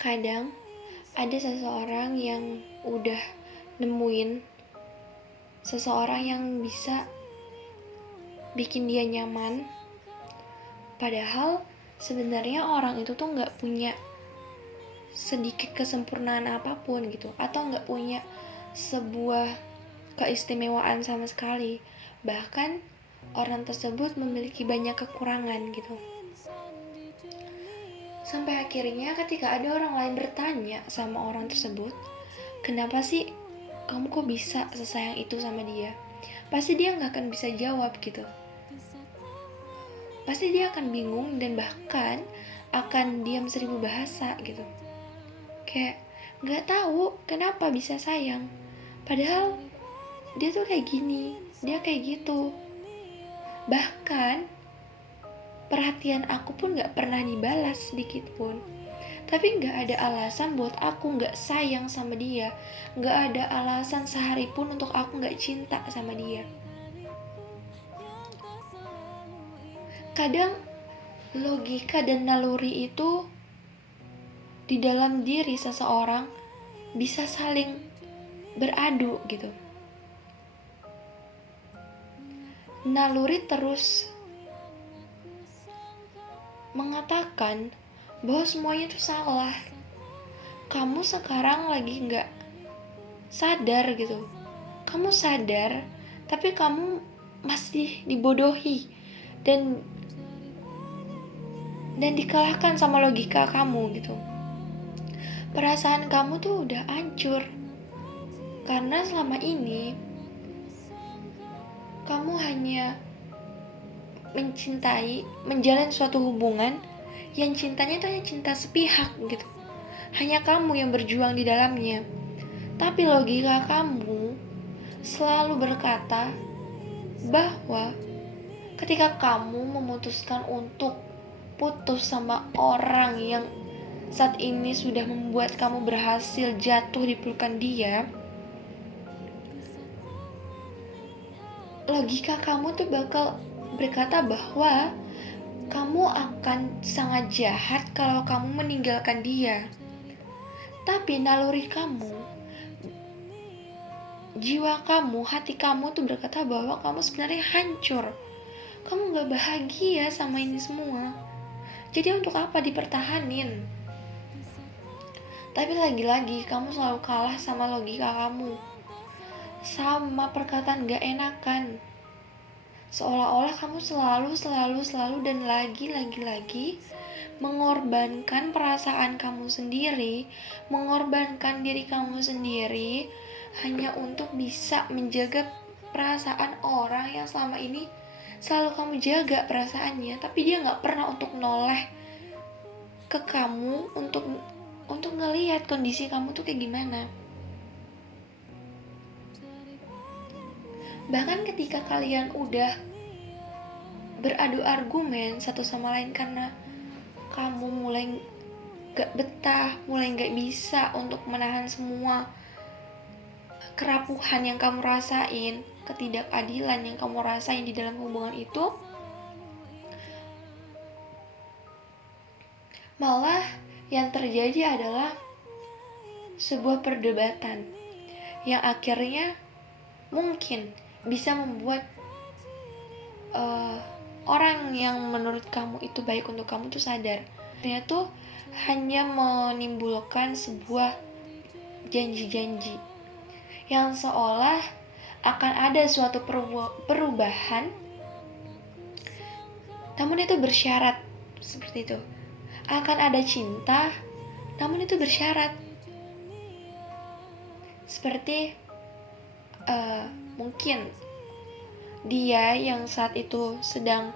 Kadang ada seseorang yang udah nemuin seseorang yang bisa bikin dia nyaman, padahal sebenarnya orang itu tuh nggak punya sedikit kesempurnaan apapun gitu, atau nggak punya sebuah keistimewaan sama sekali. Bahkan orang tersebut memiliki banyak kekurangan gitu. Sampai akhirnya ketika ada orang lain bertanya sama orang tersebut, kenapa sih kamu kok bisa sesayang itu sama dia? Pasti dia nggak akan bisa jawab gitu. Pasti dia akan bingung dan bahkan akan diam 1000 bahasa gitu. Kayak nggak tahu kenapa bisa sayang. Padahal dia tuh kayak gini, dia kayak gitu. Bahkan perhatian aku pun gak pernah dibalas sedikit pun. Tapi gak ada alasan buat aku gak sayang sama dia. Gak ada alasan sehari pun untuk aku gak cinta sama dia. Kadang logika dan naluri itu di dalam diri seseorang bisa saling beradu gitu. Naluri terus mengatakan bahwa semuanya itu salah. Kamu sekarang lagi gak sadar gitu. Kamu sadar, tapi kamu masih dibodohi dan dikalahkan sama logika kamu gitu. Perasaan kamu tuh udah hancur karena selama ini kamu hanya mencintai, menjalin suatu hubungan yang cintanya itu hanya cinta sepihak gitu. Hanya kamu yang berjuang di dalamnya. Tapi logika kamu selalu berkata bahwa ketika kamu memutuskan untuk putus sama orang yang saat ini sudah membuat kamu berhasil jatuh di pelukan dia, logika kamu tuh bakal berkata bahwa kamu akan sangat jahat kalau kamu meninggalkan dia. Tapi naluri kamu, jiwa kamu, hati kamu tuh berkata bahwa kamu sebenarnya hancur. Kamu gak bahagia sama ini semua. Jadi untuk apa dipertahanin? Tapi lagi-lagi kamu selalu kalah sama logika kamu, sama perkataan gak enakan. Seolah-olah kamu selalu dan lagi mengorbankan perasaan kamu sendiri, mengorbankan diri kamu sendiri hanya untuk bisa menjaga perasaan orang yang selama ini selalu kamu jaga perasaannya, tapi dia gak pernah untuk noleh ke kamu untuk ngelihat kondisi kamu tuh kayak gimana. Bahkan ketika kalian udah beradu argumen satu sama lain karena kamu mulai gak betah, mulai gak bisa untuk menahan semua kerapuhan yang kamu rasain, ketidakadilan yang kamu rasain di dalam hubungan itu, malah yang terjadi adalah sebuah perdebatan yang akhirnya mungkin bisa membuat orang yang menurut kamu itu baik untuk kamu tuh sadar. Ternyata tuh hanya menimbulkan sebuah janji-janji yang seolah akan ada suatu perubahan, namun itu bersyarat seperti itu. Akan ada cinta, namun itu bersyarat. Seperti mungkin dia yang saat itu sedang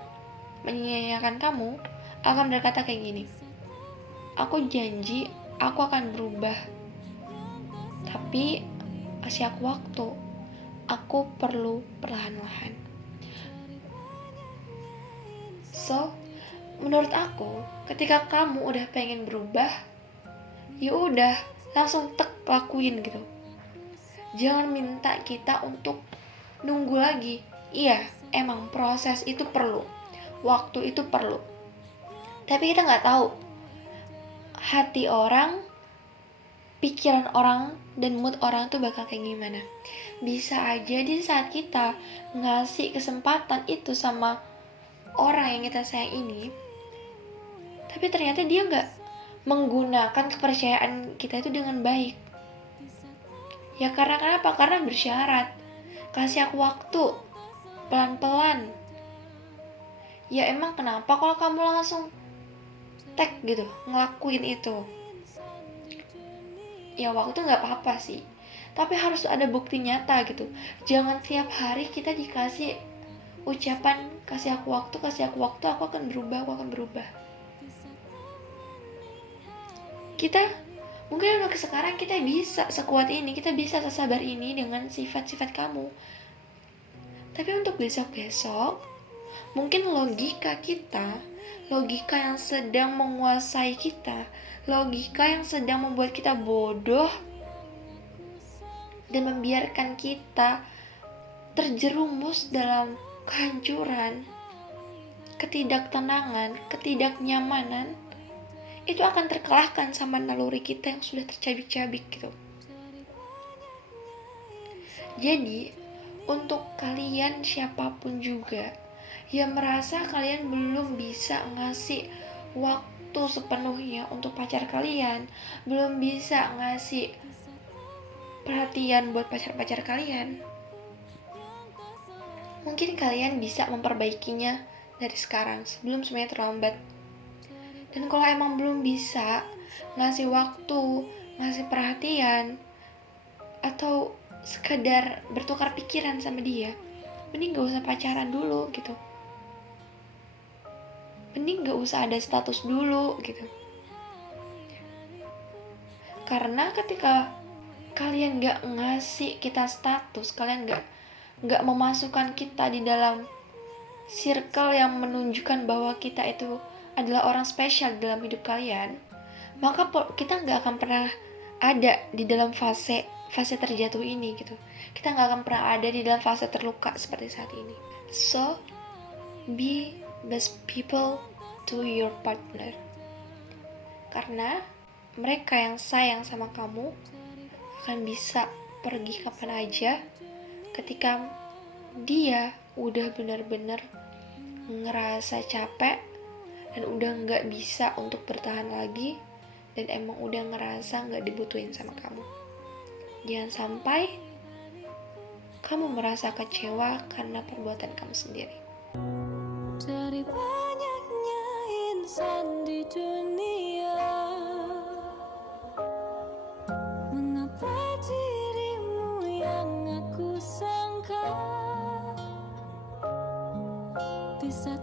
menyia-nyiakan kamu akan berkata kayak gini, aku janji aku akan berubah, tapi kasih aku waktu, aku perlu perlahan-lahan. So, menurut aku ketika kamu udah pengen berubah, ya udah langsung lakuin gitu. Jangan minta kita untuk nunggu lagi. Iya, emang proses itu perlu, waktu itu perlu. Tapi kita nggak tahu hati orang pikiran orang dan mood orang tuh bakal kayak gimana. Bisa aja di saat kita ngasih kesempatan itu sama orang yang kita sayang ini, tapi ternyata dia gak menggunakan kepercayaan kita itu dengan baik. Ya karena kenapa? Karena bersyarat, kasih aku waktu, pelan-pelan. Ya emang kenapa kalau kamu langsung tag gitu, ngelakuin itu? Ya waktu gak apa-apa sih, tapi harus ada bukti nyata gitu. Jangan tiap hari kita dikasih ucapan kasih aku waktu, aku akan berubah. Kita mungkin untuk sekarang kita bisa sekuat ini, kita bisa sesabar ini dengan sifat-sifat kamu. Tapi untuk besok-besok, mungkin logika kita, logika yang sedang menguasai kita, logika yang sedang membuat kita bodoh dan membiarkan kita terjerumus dalam kehancuran, ketidaktenangan, ketidaknyamanan, itu akan terkalahkan sama naluri kita yang sudah tercabik-cabik gitu. Jadi, untuk kalian siapapun juga yang merasa kalian belum bisa ngasih waktu sepenuhnya untuk pacar kalian, belum bisa ngasih perhatian buat pacar-pacar kalian, mungkin kalian bisa memperbaikinya dari sekarang sebelum semuanya terlambat. Dan kalau emang belum bisa ngasih waktu, ngasih perhatian, atau sekedar bertukar pikiran sama dia, mending gak usah pacaran dulu gitu. Mending gak usah ada status dulu gitu. Karena ketika kalian gak ngasih kita status, kalian gak memasukkan kita di dalam circle yang menunjukkan bahwa kita itu adalah orang spesial dalam hidup kalian, maka kita gak akan pernah ada di dalam fase terjatuh ini gitu. Kita gak akan pernah ada di dalam fase terluka seperti saat ini. So, be best people to your partner. Karena mereka yang sayang sama kamu akan bisa pergi kapan aja ketika dia udah benar-benar ngerasa capek dan udah gak bisa untuk bertahan lagi, dan emang udah ngerasa gak dibutuhin sama kamu. Jangan sampai kamu merasa kecewa karena perbuatan kamu sendiri. Dari banyaknya insan di dunia, mengapa dirimu yang aku sangka bisa